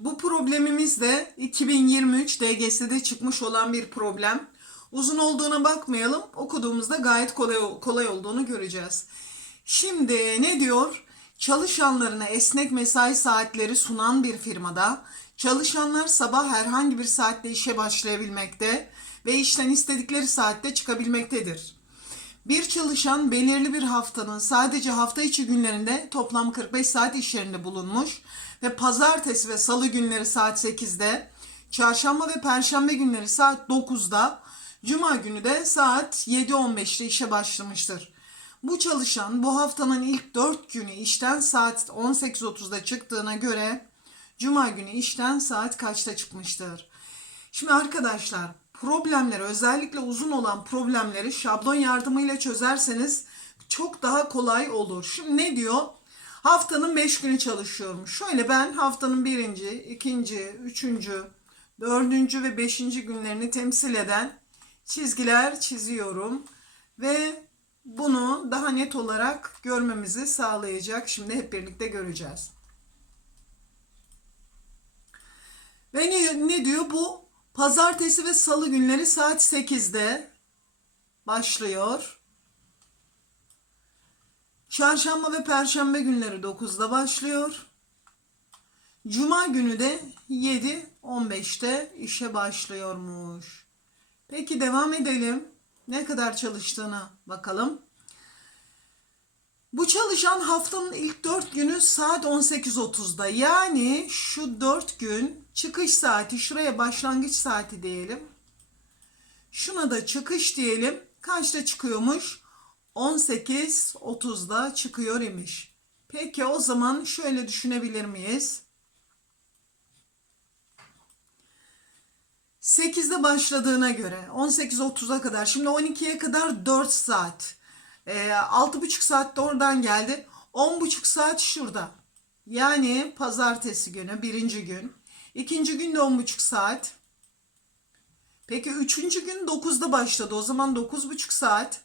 Bu problemimiz de 2023 DGS'de çıkmış olan bir problem. Uzun olduğuna bakmayalım. Okuduğumuzda gayet kolay, kolay olduğunu göreceğiz. Şimdi ne diyor? Çalışanlarına esnek mesai saatleri sunan bir firmada çalışanlar sabah herhangi bir saatte işe başlayabilmekte ve işten istedikleri saatte çıkabilmektedir. Bir çalışan belirli bir haftanın sadece hafta içi günlerinde toplam 45 saat iş yerinde bulunmuş ve pazartesi ve salı günleri saat 8'de, çarşamba ve perşembe günleri saat 9'da, cuma günü de saat 7.15'te işe başlamıştır. Bu çalışan bu haftanın ilk 4 günü işten saat 18.30'da çıktığına göre cuma günü işten saat kaçta çıkmıştır? Şimdi arkadaşlar problemleri özellikle uzun olan problemleri şablon yardımıyla çözerseniz çok daha kolay olur. Şimdi ne diyor? Haftanın 5 günü çalışıyorum. Şöyle ben haftanın birinci, ikinci, üçüncü, dördüncü ve beşinci günlerini temsil eden çizgiler çiziyorum. Ve bunu daha net olarak görmemizi sağlayacak. Şimdi hep birlikte göreceğiz. Ve ne, ne diyor bu? Pazartesi ve salı günleri saat 8'de başlıyor. Çarşamba ve perşembe günleri 9'da başlıyor. Cuma günü de 7.15'te işe başlıyormuş. Peki devam edelim. Ne kadar çalıştığına bakalım. Bu çalışan haftanın ilk 4 günü saat 18.30'da. Yani şu 4 gün çıkış saati şuraya başlangıç saati diyelim. Şuna da çıkış diyelim. Kaçta çıkıyormuş? 18.30'da çıkıyor imiş. Peki o zaman şöyle düşünebilir miyiz? 8'de başladığına göre 18.30'a kadar şimdi 12'ye kadar 4 saat. E, 6,5 saat de oradan geldi. 10,5 saat şurada. Yani pazartesi günü birinci gün. İkinci gün de 10,5 saat. Peki üçüncü gün 9'da başladı. O zaman 9,5 saat.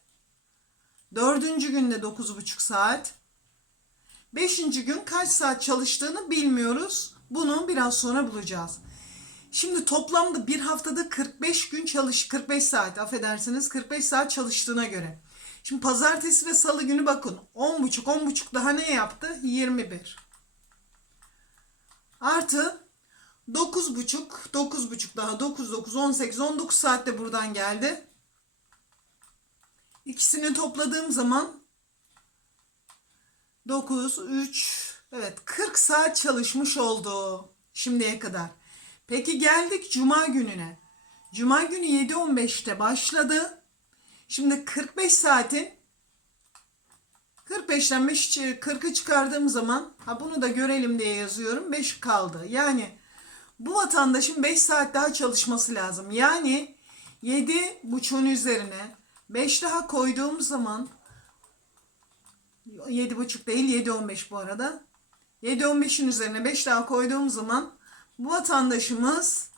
Dördüncü günde 9,5 saat. Beşinci gün kaç saat çalıştığını bilmiyoruz. Bunu biraz sonra bulacağız. Şimdi toplamda bir haftada 45 gün çalış, 45 saat affedersiniz 45 saat çalıştığına göre. Şimdi pazartesi ve salı günü bakın 10.30 10.30 daha ne yaptı? 21. Artı 9.5 9.5 daha 9 9 18 19 saatte buradan geldi. İkisini topladığım zaman 9 3 evet 40 saat çalışmış oldu şimdiye kadar. Peki geldik cuma gününe. Cuma günü 7.15'te başladı. Şimdi 45 saatin 45'ten 5 40'ı çıkardığım zaman ha bunu da görelim diye yazıyorum. 5 kaldı. Yani bu vatandaşın 5 saat daha çalışması lazım. Yani 7 buçuğun üzerine 5 daha koyduğum zaman 7 buçuk değil 7.15 bu arada. 7.15'in üzerine 5 daha koyduğum zaman bu vatandaşımız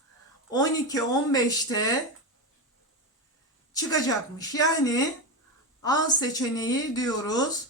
12-15'te çıkacakmış. Yani A seçeneği diyoruz.